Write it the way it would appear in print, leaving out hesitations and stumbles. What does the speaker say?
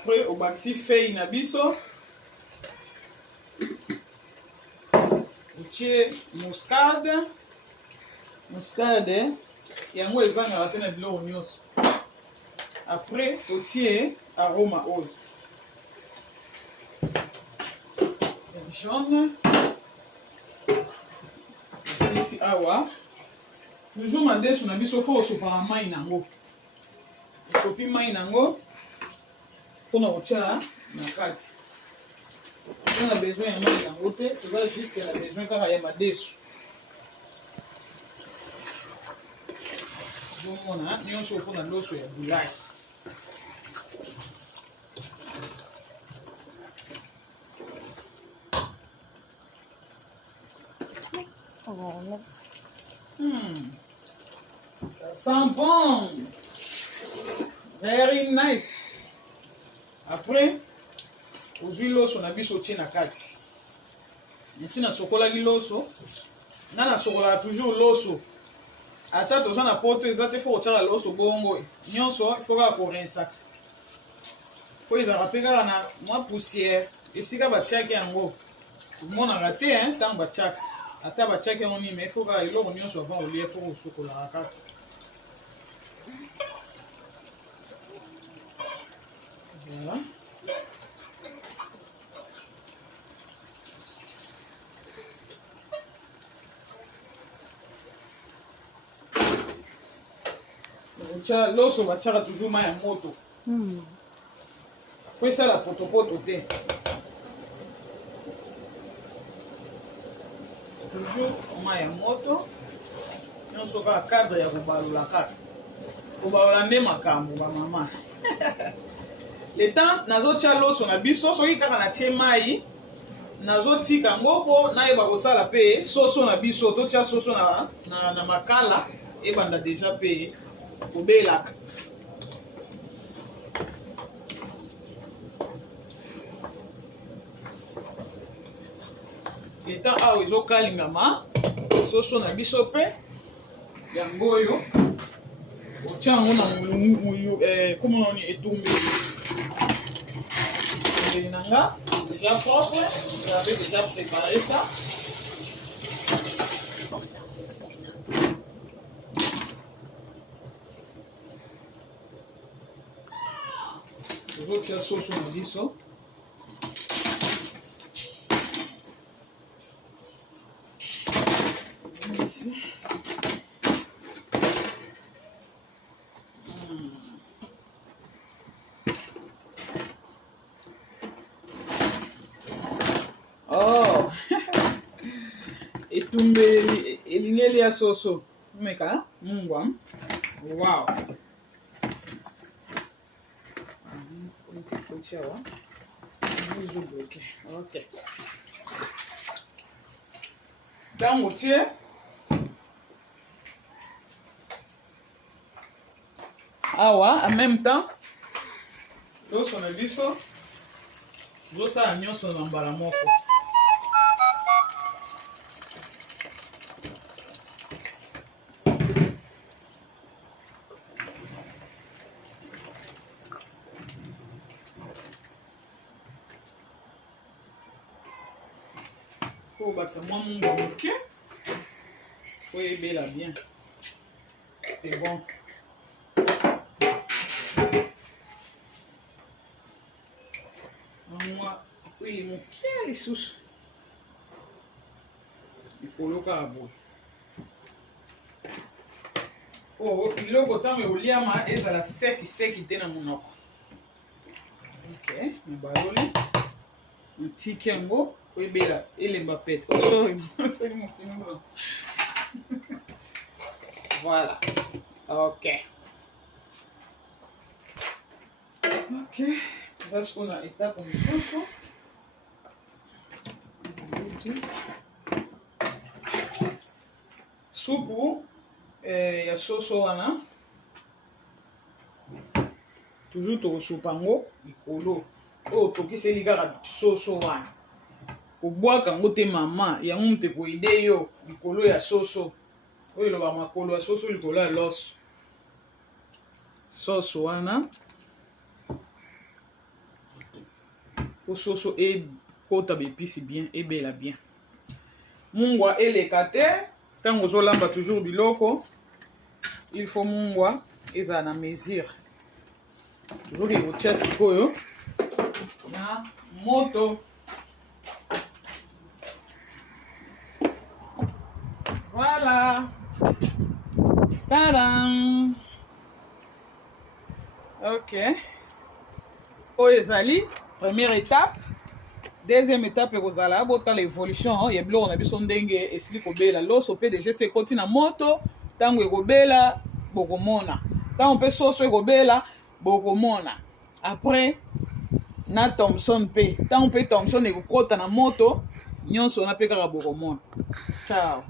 Après au baxi feuille na biso utie muscade yango ezangaka te na biloko nyonso. Après totie aroma oil jaune ici awa toujours madesu na biso fo osopaka mai nango osopi mai nango mpona kotia na kati on a besoin ya mai yango te toza juste na besoin kaka ya madesu bomona nyonso mpona loso ya bulai. Ça sent bon. Very nice. Après, ozwi loso na biso tie na kati. Nsi na sokolaki loso, na sokolaka toujours loso. Ata toza na poto eza te fo kotiaka loso bongo. Nyonso ifo kaka korensaka. Po ezalaka mpe kaka na mwa poussière esika batiaki yango. Omonaka te ntango batiaka. Ata batiaki yango nini, mais ifo kaka eloko nyonso avant olia fo kosokolaka kaka. Voilà. Loso batiaka toujours mai ya moto. Po esala potopoto te. Toujours mai ya moto. Nyonso kaka cadre ya kobalola kaka. Kobalola nde makambo bamama. Le temps nazotia loso na biso soki kaka natie mai nazotika ngo mpo nayeba kosala mpe soso na biso totia soso na makala ebanda deja mpe kobelaka. Le temps awa ezokalingama soso na biso mpe yango oyo otia yango na komonani etumbeli. Nanga déjà propre, j'avais déjà préparé ça. Je vais tirer sauce sur le liso. Ici. Oh, etumbeli elingeli ya soso meka mungwa. Wow. Ok. Tango tie awa en même temps loso na biso zosala nyonso na mbala moko. Pour battre moi mon bouquet, oui, bel bien. C'est bon. Moi, oui, mon pied est sous. Il faut le carbo. Oh, il est content mais au liama est à la sec qui tient mon nom. Ok, mon ballon. Un petit kengo. Oui, bella, il est bapette. Oh, sorry, c'est mon film. Voilà. Ok. Ok. Ça, c'est qu'on a étape comme ça. Soupe, il y a sauce wana. Toujours to soupango, ikolo. Oh, to ki se liga sauce wana. Obwaka ngo te mama ya mute ko ide yo likolo ya soso oyo loba makolo ya soso likolo ya loso soso wana po soso ekota baépice bien ebela bien. Mungwa eleka te ntango ozolamba toujours biloko il faut mungwa ezala na mesure. Toujours ekotia sikoyo na moto. Voilà. Tadam. Ok. Oyo ezali première étape. Deuxième étape ekozala bota l'évolution ya biloko na biso ndenge esili kobela. Loso pe déjà se ekoti na moto ntango ekobela bokomona. Ntango mpe soso ekobela bokomona. Après na Thomson pe ntango mpe Thomson ekokota na moto nyonso na pe kaka bokomona. Ciao.